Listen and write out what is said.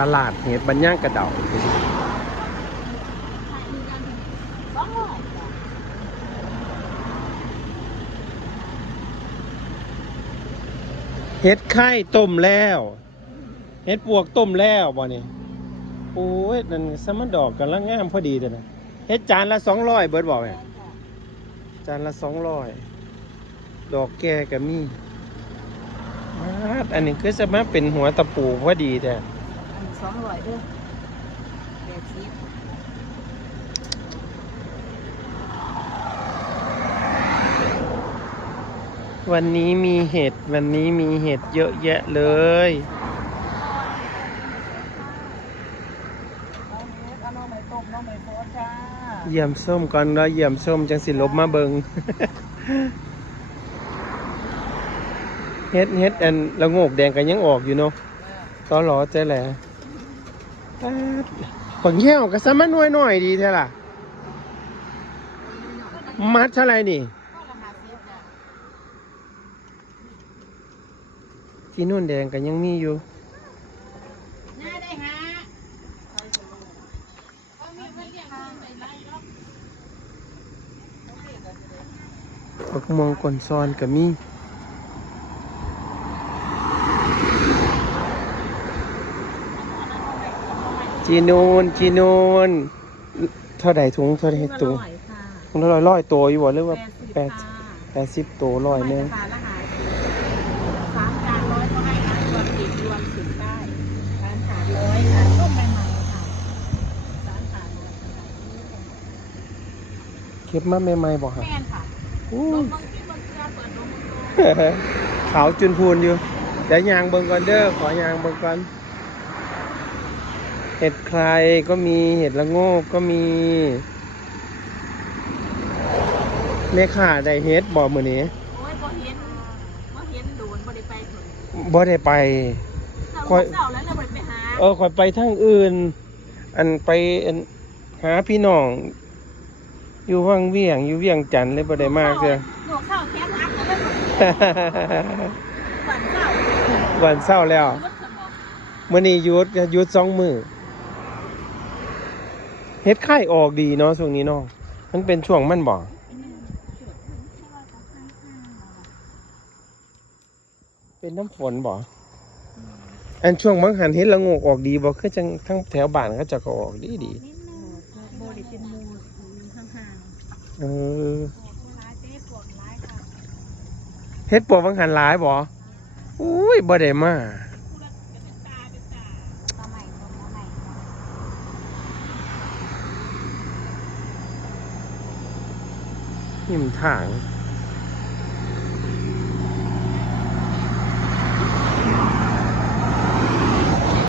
ตลาดเห็ดบันย่างกระเดาเห็ดไข่ต้มแล้วเห็ดปวกต้มแล้วบ่นี่โอ้ยนั่นสมันดอกกันละงามพอดีเลยนะเห็ดจานละสองร้อยเบิร์ดบอกไหมจานละสองร้อยดอกแก่ก็มีมาอันนี้คือจะมาเป็นหัวตะปูพอดีแต่ อันสองร้อยเด้อแปดสิบวันนี้มีเห็ด วันนี้มีเห็ดเยอะแยะเลยเอาเม็ดเอาน้องไม่ต้มน้องไม่โฟดจ้าเยี่ยมส้มก่อนแล้วเยี่ยมส้มจังสิลบมาเบิงเฮ็ดเฮ็ดอันละโงกแดงกันยังออกอยู่เนาะตอหลอใจแหละ ป๊าดปังแย้วก็สามันน้อยหน่อยๆดีแท้ล่ะ มัดเท่าไหรนี่ก็ละห้าสิบจ้ะที่นู่นแดงกันยังมีอยู่น่าได้ฮะเอามีเพิ่นเรียกชื่อไปไล่รอบบักมองก่อนซอนก็มี จีนูนจีนูนเท่าไหร่ถุงเท่าไหร่ถุงอร่อยค่ะถุงละร้อยร้อยตัวอยู่บ่หรือว่าแปแปดดสิบแปดสิบตัวร้อยหนึงสามละหาสามจานร้อยก็ให้นะรวมติดรวมสิบได้ร้านขาดร้อยค่ะต้มใหม่ๆค่ะร้านขาดเนี่ยเก็บมาใหม่ๆบ่ฮะแม่นค่ะอู้ลงบางที่บางเสื้อเปิดลงบางตัว ขาวจุนพูนอยู่เดี๋ยวยางเบิ่งก่อนเด้อขอยางเบิ่งก่อน เห็ดใครก็มีเห็ดละโงกก็มีแม่ข่าได้เห็ดบ่มื้อนี้โอ้ยพอเห็นพอเห็นโดนบ่ได้ไปถึงบ่ได้ไปเราค่อยเศร้าแล้วเราบ่ได้ไปหาเออข่อยไปทางอื่น อันไปอันหาพี่น้อง อยู่วังเวียงอยู่เวียงจันทน์เลยบ่ได้มากเสียหนูเข้าแคสอักแล้วมันฝันเศร้าวันเศร้าแล้วรถสมองมื่อนี้หยุดก็หยุดสองมือ เฮ็ดไข่ออกดีเนาะช่วงนี้เนาะมันเป็นช่วงมันบ่เป็นน้ำฝนบ่อันช่วงบางหันเฮ็ดละงกออกดีบ่คือจังทั้งแถวบ้านเขาจะก็ออกดีดีบได้เป็นมูห่างๆเออเฮ็ดปวกบางหันหลายบ่อุ้ยบ่ได้มา ตาใหม่ตาใหม่ หิมทาง